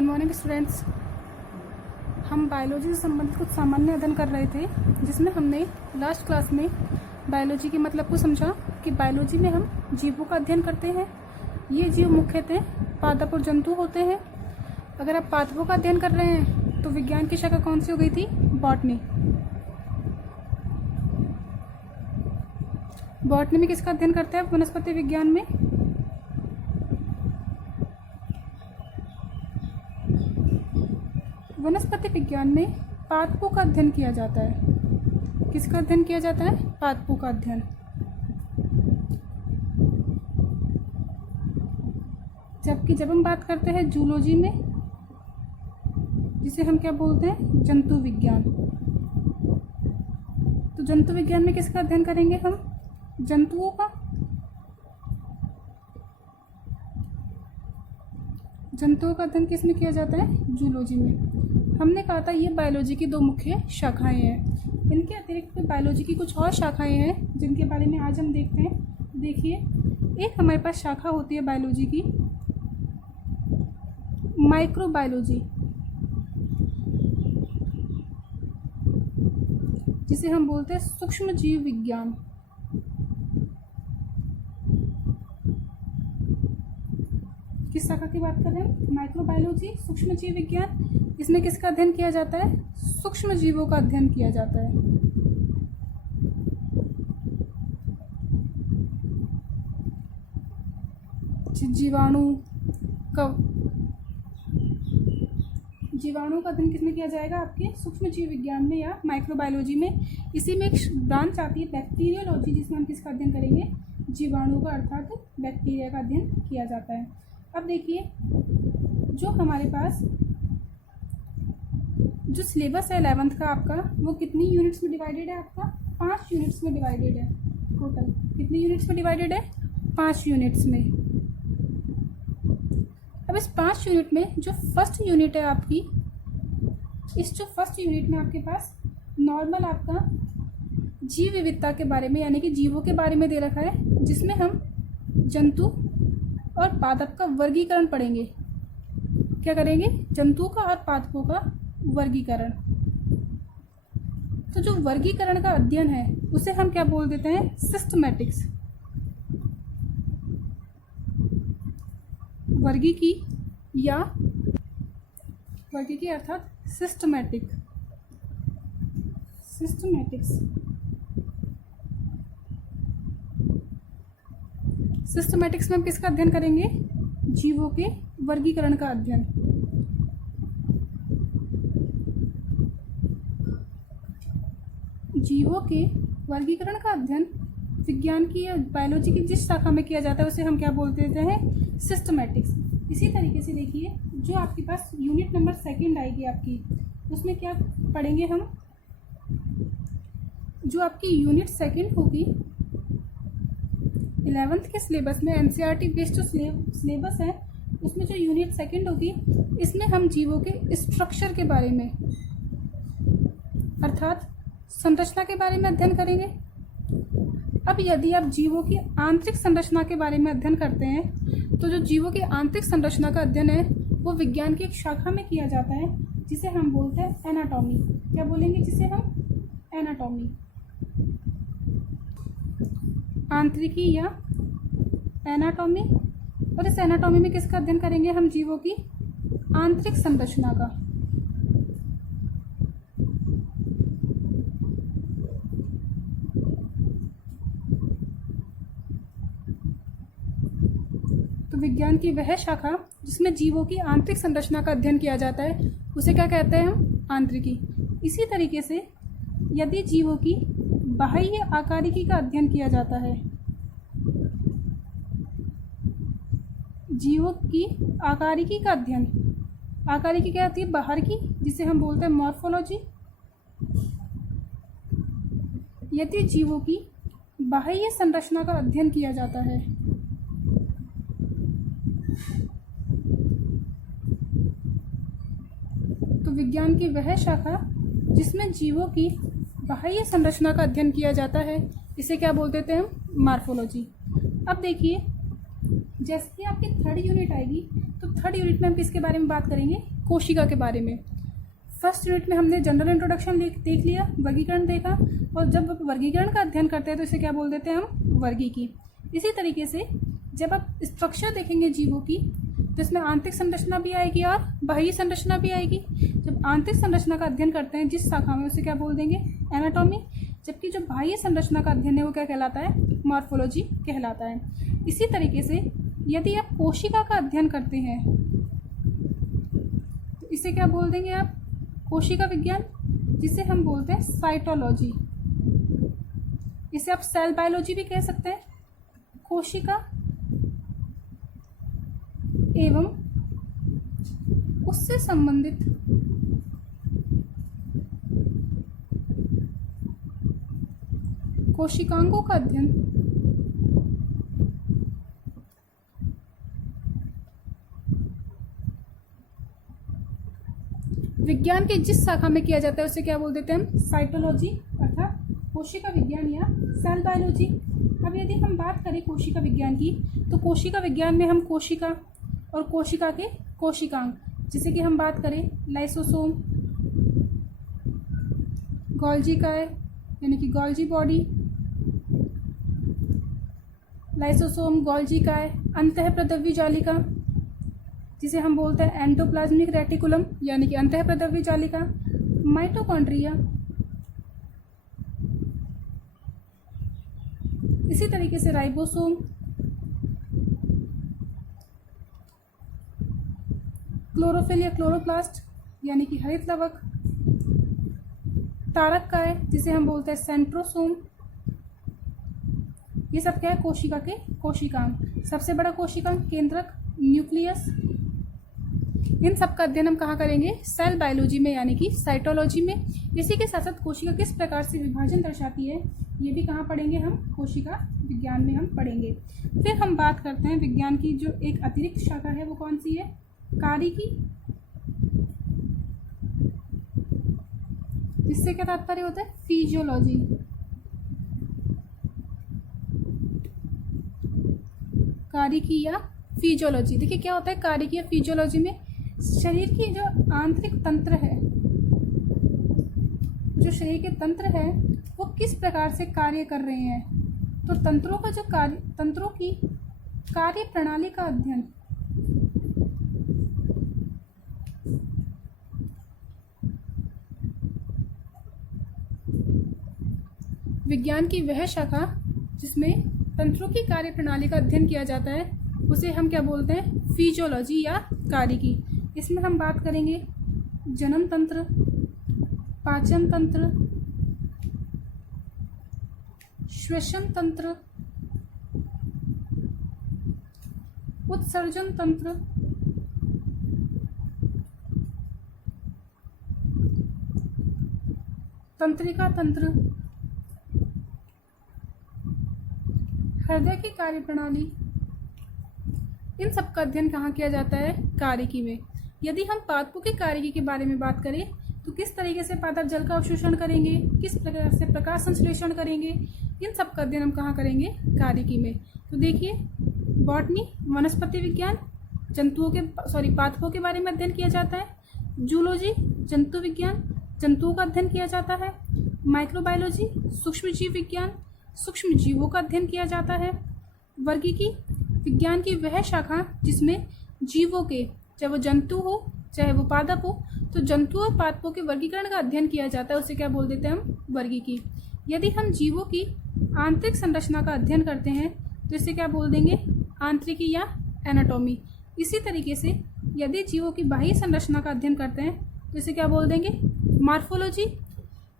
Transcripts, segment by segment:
Good morning students. हम biology से संबंधित कुछ सामान्य अध्ययन कर रहे थे, जिसमें हमने लास्ट क्लास में बायोलॉजी के मतलब को समझा कि बायोलॉजी में हम जीवों का अध्ययन करते हैं। ये जीव मुख्यतः पादप और जंतु होते हैं। अगर आप पादपों का अध्ययन कर रहे हैं तो विज्ञान की शाखा कौन सी हो गई थी? बॉटनी। बॉटनी में किसका अध्ययन करते हैं? वनस्पति विज्ञान में। वनस्पति विज्ञान में पादपों का अध्ययन किया जाता है। किसका अध्ययन किया जाता है? पादपों का अध्ययन। जबकि जब हम बात करते हैं जूलॉजी में, जिसे हम क्या बोलते हैं? जंतु विज्ञान। तो जंतु विज्ञान में किसका अध्ययन करेंगे हम? जंतुओं का। जंतुओं का अध्ययन किस में किया जाता है? जूलॉजी में। हमने कहा था ये बायोलॉजी की दो मुख्य शाखाएं हैं। इनके अतिरिक्त बायोलॉजी की कुछ और शाखाएं हैं जिनके बारे में आज हम देखते हैं। देखिए, एक हमारे पास शाखा होती है बायोलॉजी की, माइक्रोबायोलॉजी, जिसे हम बोलते हैं सूक्ष्म जीव विज्ञान। किस शाखा की बात कर रहे हैं? माइक्रोबायोलॉजी, सूक्ष्म जीव विज्ञान। इसमें किसका अध्ययन किया जाता है? सूक्ष्म जीवों का अध्ययन किया जाता है। जीवाणु का अध्ययन किसमें किया जाएगा? आपके सूक्ष्म जीव विज्ञान में या माइक्रोबायोलॉजी में। इसी में एक ब्रांच आती है बैक्टीरियोलॉजी, जिसमें हम किसका अध्ययन करेंगे? जीवाणु का, अर्थात बैक्टीरिया का अध्ययन किया जाता है। अब देखिए, जो हमारे पास जो सिलेबस है 11th का आपका, वो कितनी यूनिट्स में डिवाइडेड है? आपका 5 यूनिट्स में डिवाइडेड है। टोटल कितनी यूनिट्स में डिवाइडेड है? 5 यूनिट्स में। अब इस 5 यूनिट में जो फर्स्ट यूनिट है आपकी, इस जो फर्स्ट यूनिट में आपके पास नॉर्मल आपका जीव विविधता के बारे में, यानी कि जीवों के बारे में दे रखा है, जिसमें हम जंतु और पादप का वर्गीकरण पढ़ेंगे। क्या करेंगे? जंतुओं का और पादपों का वर्गीकरण। तो जो वर्गीकरण का अध्ययन है उसे हम क्या बोल देते हैं? सिस्टमैटिक्स। वर्गीकी या वर्गीकी अर्थात सिस्टमैटिक्स। सिस्टमैटिक्स में हम किसका अध्ययन करेंगे? जीवों के वर्गीकरण का अध्ययन। जीवों के वर्गीकरण का अध्ययन विज्ञान की या बायोलॉजी की जिस शाखा में किया जाता है उसे हम क्या बोल देते हैं? सिस्टमैटिक्स। इसी तरीके से देखिए, जो आपके पास यूनिट नंबर 2 आएगी आपकी, उसमें क्या पढ़ेंगे हम? जो आपकी यूनिट 2 होगी 11th के सिलेबस में, एनसीईआरटी बेस्ड जो सिलेबस है उसमें जो यूनिट 2 होगी, इसमें हम जीवों के स्ट्रक्चर के बारे में, अर्थात संरचना के बारे में अध्ययन करेंगे। अब यदि आप जीवों की आंतरिक संरचना के बारे में अध्ययन करते हैं, तो जो जीवों की आंतरिक संरचना का अध्ययन है वो विज्ञान की एक शाखा में किया जाता है, जिसे हम बोलते हैं एनाटॉमी। क्या बोलेंगे? जिसे हम एनाटॉमी, आंतरिकी या एनाटॉमी। और इस एनाटॉमी में किसका अध्ययन करेंगे हम? जीवों की आंतरिक संरचना का। तो विज्ञान की वह शाखा जिसमें जीवों की आंतरिक संरचना का अध्ययन किया जाता है उसे क्या कहते हैं हम? आंतरिकी। इसी तरीके से यदि जीवों की बाह्य आकारिकी का अध्ययन किया जाता है, जीवों की आकारिकी का अध्ययन, आकारिकी क्या होती है? बाहर की, जिसे हम बोलते हैं मॉर्फोलॉजी। यदि जीवों की बाह्य संरचना का अध्ययन किया जाता है, तो विज्ञान की वह शाखा जिसमें जीवों की बाह्य संरचना का अध्ययन किया जाता है, इसे क्या बोल देते हैं हम? मॉर्फोलॉजी। अब देखिए, जैसे कि आपकी 3rd यूनिट आएगी, तो थर्ड यूनिट में हम किसके बारे में बात करेंगे? कोशिका के बारे में। फर्स्ट यूनिट में हमने जनरल इंट्रोडक्शन देख लिया, वर्गीकरण देखा, और जब वर्गीकरण का अध्ययन करते हैं तो इसे क्या बोल देते हैं हम? वर्गीकी। इसी तरीके से जब आप स्ट्रक्चर देखेंगे जीवों की, तो इसमें आंतरिक संरचना भी आएगी और बाह्य संरचना भी आएगी। जब आंतरिक संरचना का अध्ययन करते हैं जिस शाखा में, उसे क्या बोल देंगे? एनाटॉमी। जबकि जो बाह्य संरचना का अध्ययन है वो क्या कहलाता है? मॉर्फोलॉजी कहलाता है। इसी तरीके से यदि आप कोशिका का अध्ययन करते हैं तो इसे क्या बोल देंगे आप? कोशिका विज्ञान, जिसे हम बोलते हैं साइटोलॉजी। इसे आप सेल बायोलॉजी भी कह सकते हैं। कोशिका एवं उससे संबंधित कोशिकांगों का अध्ययन विज्ञान के जिस शाखा में किया जाता है उसे क्या बोल देते हैं हम? साइटोलॉजी अर्थात कोशिका विज्ञान या सेल बायोलॉजी। अब यदि हम बात करें कोशिका विज्ञान की, तो कोशिका विज्ञान में हम कोशिका और कोशिका के कोशिकांग, जैसे कि हम बात करें लाइसोसोम, गोल्जी काय यानी कि गोल्जी बॉडी, लाइसोसोम, गोल्जी काय, अंतःप्रद्रव्य जालिका जिसे हम बोलते हैं एंडोप्लाज्मिक रेटिकुलम यानी कि अंतःप्रद्रव्य जालिका, माइटोकॉन्ड्रिया। इसी तरीके से राइबोसोम, क्लोरोफिल या क्लोरोप्लास्ट यानी कि हरित लवक, तारक काय जिसे हम बोलते हैं सेंट्रोसोम। ये सब क्या है? कोशिका के कोशिकांग। सबसे बड़ा कोशिकांग केंद्रक, न्यूक्लियस। इन सब का अध्ययन हम कहाँ करेंगे? सेल बायोलॉजी में यानी कि साइटोलॉजी में। इसी के साथ साथ कोशिका किस प्रकार से विभाजन दर्शाती है ये भी कहाँ पढ़ेंगे हम? कोशिका विज्ञान में हम पढ़ेंगे। फिर हम बात करते हैं विज्ञान की जो एक अतिरिक्त शाखा है वो कौन सी है? कारिकी। इससे क्या तात्पर्य होता है? फिजियोलॉजी। कारिकी या फिजियोलॉजी। देखिए क्या होता है कारिकी या फिजियोलॉजी में? शरीर की जो आंतरिक तंत्र है, जो शरीर के तंत्र है वो किस प्रकार से कार्य कर रहे हैं, तो तंत्रों का जो तंत्रों की कार्य प्रणाली का अध्ययन। विज्ञान की वह शाखा जिसमें तंत्रों की कार्य प्रणाली का अध्ययन किया जाता है उसे हम क्या बोलते हैं? फिजियोलॉजी या कारिकी। इसमें हम बात करेंगे जनन तंत्र, पाचन तंत्र, श्वसन तंत्र, उत्सर्जन तंत्र, तंत्रिका तंत्र, हृदय की कार्यप्रणाली। इन सब का अध्ययन कहाँ किया जाता है? कारिकी में। यदि हम पादपों की कारिकी के बारे में बात करें तो किस तरीके से पादप जल का अवशोषण करेंगे, किस प्रकार से प्रकाश संश्लेषण करेंगे, इन सब का अध्ययन हम कहाँ करेंगे? कारिकी में। तो देखिए बॉटनी वनस्पति विज्ञान, पादपों के बारे में अध्ययन किया जाता है। जूलॉजी जंतु विज्ञान, जंतुओं का अध्ययन किया जाता है। माइक्रोबायोलॉजी सूक्ष्म जीव विज्ञान, सूक्ष्म जीवों का अध्ययन किया जाता है। वर्गीकी विज्ञान की वह शाखा जिसमें जीवों के, चाहे वो जंतु हो चाहे वो पादप हो, तो जंतुओं और पादपों के वर्गीकरण का अध्ययन किया जाता है, उसे क्या बोल देते हैं हम? वर्गीकी। यदि हम जीवों की आंतरिक संरचना का अध्ययन करते हैं तो इसे क्या बोल देंगे? आंतरिकी या एनाटॉमी। इसी तरीके से यदि जीवों की बाह्य संरचना का अध्ययन करते हैं तो इसे क्या बोल देंगे? मॉर्फोलॉजी।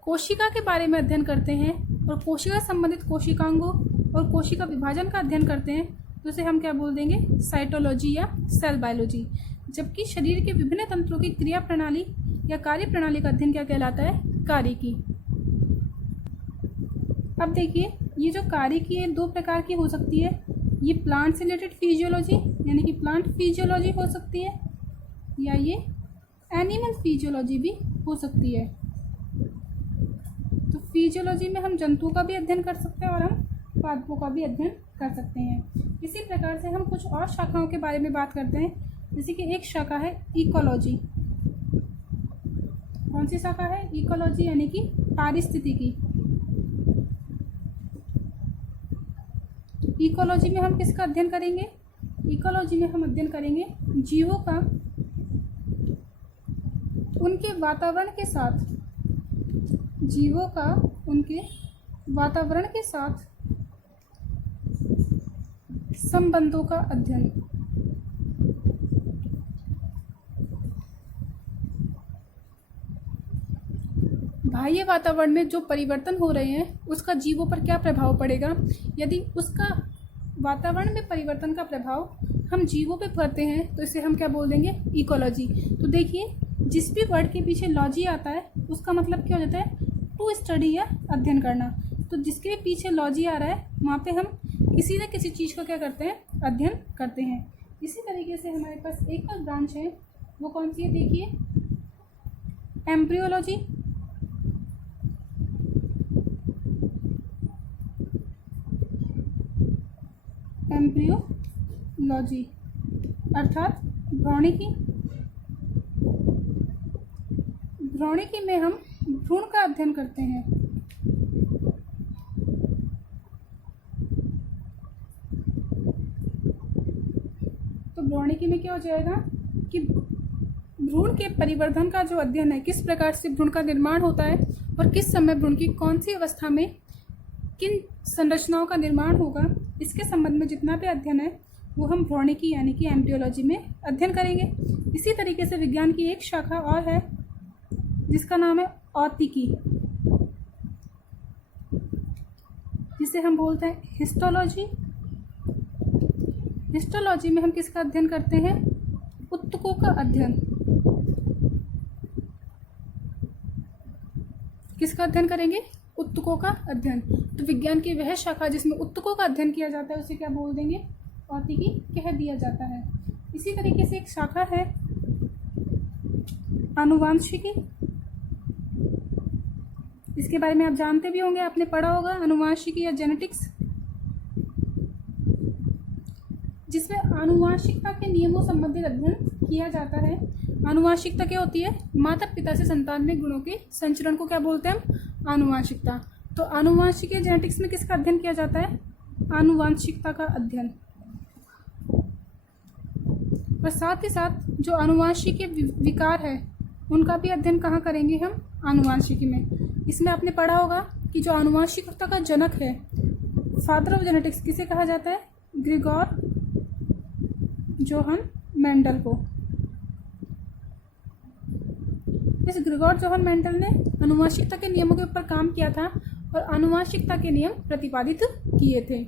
कोशिका के बारे में अध्ययन करते हैं और कोशिका संबंधित कोशिकांगों और कोशिका विभाजन का अध्ययन करते हैं तो इसे हम क्या बोल देंगे? साइटोलॉजी या सेल बायोलॉजी। जबकि शरीर के विभिन्न तंत्रों की क्रिया प्रणाली या कार्य प्रणाली का अध्ययन क्या कहलाता है? कारिकी। अब देखिए ये जो कारिकी है दो प्रकार की हो सकती है। ये प्लांट से रिलेटेड फिजियोलॉजी यानी कि प्लांट फिजियोलॉजी हो सकती है, या ये एनिमल फिजियोलॉजी भी हो सकती है। तो फिजियोलॉजी में हम जंतुओं का भी अध्ययन कर सकते हैं और हम पादपों का भी अध्ययन कर सकते हैं। इसी प्रकार से हम कुछ और शाखाओं के बारे में बात करते हैं जैसे कि एक शाखा है इकोलॉजी। कौन सी शाखा है? इकोलॉजी, यानी कि पारिस्थितिकी। इकोलॉजी में हम किसका अध्ययन करेंगे? इकोलॉजी में हम अध्ययन करेंगे जीवों का उनके वातावरण के साथ, जीवों का उनके वातावरण के साथ संबंधों का अध्ययन। बाह्य वातावरण में जो परिवर्तन हो रहे हैं उसका जीवों पर क्या प्रभाव पड़ेगा। यदि उसका वातावरण में परिवर्तन का प्रभाव हम जीवों पे पड़ते हैं तो इसे हम क्या बोल देंगे? इकोलॉजी। तो देखिए, जिस भी वर्ड के पीछे लॉजी आता है उसका मतलब क्या हो जाता है? टू स्टडी या अध्ययन करना। तो जिसके पीछे लॉजी आ रहा है वहाँ पे हम किसी न किसी चीज़ को क्या करते हैं? अध्ययन करते हैं। इसी तरीके से हमारे पास एक और ब्रांच है, वो कौन सी है? देखिए, एम्ब्रियोलॉजी। एम्ब्रियोलॉजी अर्थात भ्रूणिकी। भ्रूणिकी में हम भ्रूण का अध्ययन करते हैं। तो भ्रूणिकी में क्या हो जाएगा कि भ्रूण के परिवर्धन का जो अध्ययन है, किस प्रकार से भ्रूण का निर्माण होता है और किस समय भ्रूण की कौन सी अवस्था में किन संरचनाओं का निर्माण होगा, इसके संबंध में जितना भी अध्ययन है वो हम भ्रूणिकी यानी कि एम्ब्रियोलॉजी में अध्ययन करेंगे। इसी तरीके से विज्ञान की एक शाखा और है जिसका नाम है औतिकी, जिसे हम बोलते हैं हिस्टोलॉजी। हिस्टोलॉजी में हम किसका अध्ययन करते हैं? ऊतकों का अध्ययन। किसका अध्ययन करेंगे? ऊतकों का अध्ययन। तो विज्ञान की वह शाखा जिसमें ऊतकों का अध्ययन किया जाता है उसे क्या बोल देंगे? औतिकी कह दिया जाता है। इसी तरीके से एक शाखा है आनुवांशिकी। इसके बारे में आप जानते भी होंगे, आपने पढ़ा होगा, आनुवांशिकी या जेनेटिक्स, जिसमें आनुवांशिकता के नियमों संबंधित अध्ययन किया जाता है। आनुवांशिकता क्या होती है? माता पिता से संतान में गुणों के संचरण को क्या बोलते हैं हम? आनुवांशिकता। तो आनुवांशिकी या जेनेटिक्स में किसका अध्ययन किया जाता है? आनुवांशिकता का अध्ययन। और साथ ही साथ जो आनुवांशिक विकार है उनका भी अध्ययन कहाँ करेंगे हम? आनुवांशिकी में। इसमें आपने पढ़ा होगा कि जो आनुवांशिकता का जनक है, फादर ऑफ जेनेटिक्स, किसे कहा जाता है? ग्रिगोर जोहन मेंडल को। इस ग्रिगोर जोहन मेंडल ने आनुवांशिकता के नियमों के ऊपर काम किया था और आनुवांशिकता के नियम प्रतिपादित किए थे।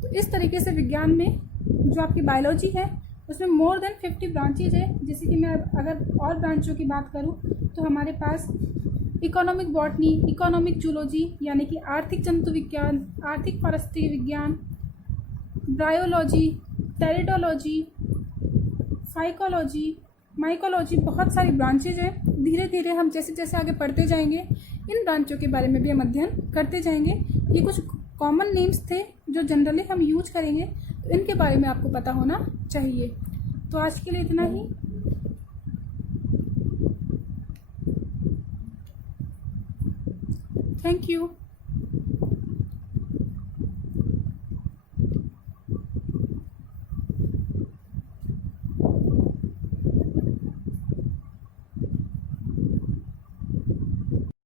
तो इस तरीके से विज्ञान में जो आपकी बायोलॉजी है उसमें मोर देन 50 ब्रांचेज है। जैसे कि मैं अगर और ब्रांचों की बात करूं तो हमारे पास इकोनॉमिक बॉटनी, इकोनॉमिक जूलॉजी यानी कि आर्थिक जंतु विज्ञान, आर्थिक पारिस्थितिकी विज्ञान, ब्रायोलॉजी, टेरिडोलॉजी, फाइकोलॉजी, माइकोलॉजी, बहुत सारी ब्रांचेज हैं। धीरे धीरे हम जैसे जैसे आगे पढ़ते जाएंगे इन ब्रांचों के बारे में भी हम अध्ययन करते जाएंगे। ये कुछ कॉमन नेम्स थे जो जनरली हम यूज करेंगे, तो इनके बारे में आपको पता होना चाहिए। तो आज के लिए इतना ही। Thank you.